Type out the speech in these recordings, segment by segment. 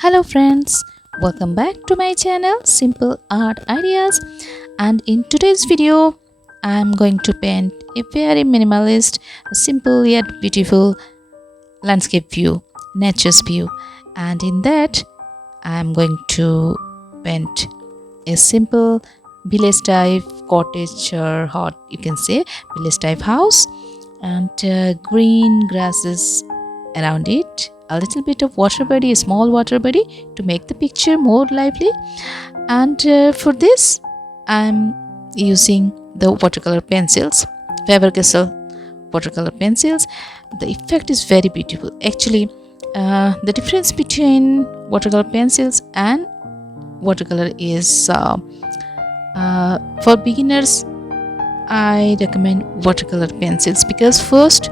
Hello friends, welcome back to my channel Simple Art Ideas, and in today's video I am going to paint a very minimalist, simple yet beautiful landscape view, nature's view, and in that I am going to paint a simple village type cottage, or what you can say village type house, and green grasses around it, a little bit of water body, a small water body, to make the picture more lively. And for this I'm using the watercolor pencils, Faber-Castell watercolor pencils. The effect is very beautiful actually. The difference between watercolor pencils and watercolor is for beginners I recommend watercolor pencils, because first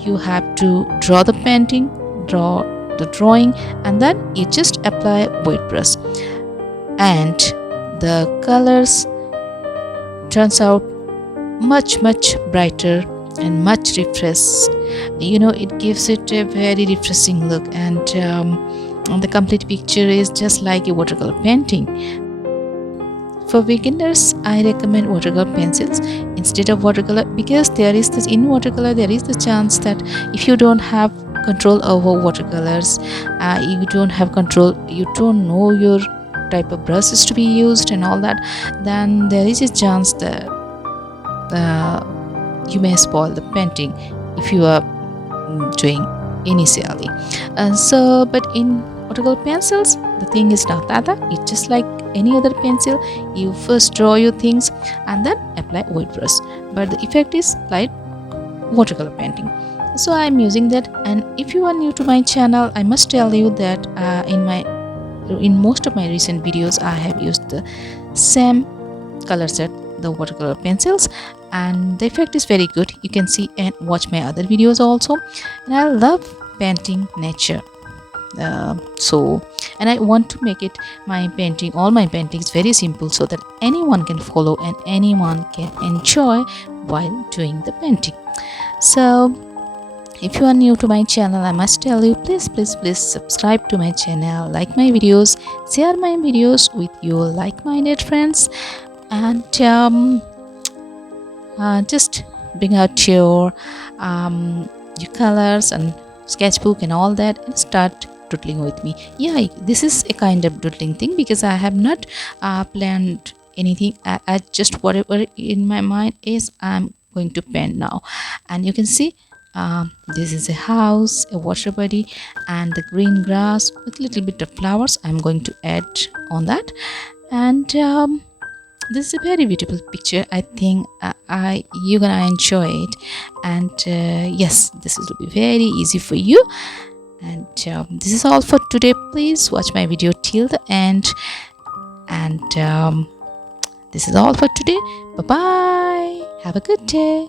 you have to draw the painting, draw the drawing, and then you just apply white brush, and the colors turns out much brighter and much refreshed. It gives it a very refreshing look, and the complete picture is just like a watercolor painting. For beginners, I recommend watercolor pencils instead of watercolor, because in watercolor there is the chance that if you don't have control over watercolors, you don't have control, you don't know your type of brushes to be used and all that, then there is a chance that you may spoil the painting if you are doing initially. But in watercolor pencils the thing is not that. It's just like any other pencil. You first draw your things and then apply white brush, but the effect is like watercolor painting. So I'm using that. And if you are new to my channel, I must tell you that in most of my recent videos I have used the same color set, the watercolor pencils, and the effect is very good. You can see and watch my other videos also. And I love painting nature, and I want to make it all my paintings very simple, so that anyone can follow and anyone can enjoy while doing the painting. So if you are new to my channel, I must tell you, please subscribe to my channel, like my videos, share my videos with your like-minded friends, and just bring out your colors and sketchbook and all that, and start doodling with me. Yeah, this is a kind of doodling thing, because I have not planned anything. I just whatever in my mind is, I'm going to paint now. And you can see this is a house, a water body, and the green grass with a little bit of flowers I'm going to add on that. And this is a very beautiful picture. I think you're gonna enjoy it. And yes, this will be very easy for you. And this is all for today. Please watch my video till the end. And this is all for today. Bye bye, have a good day.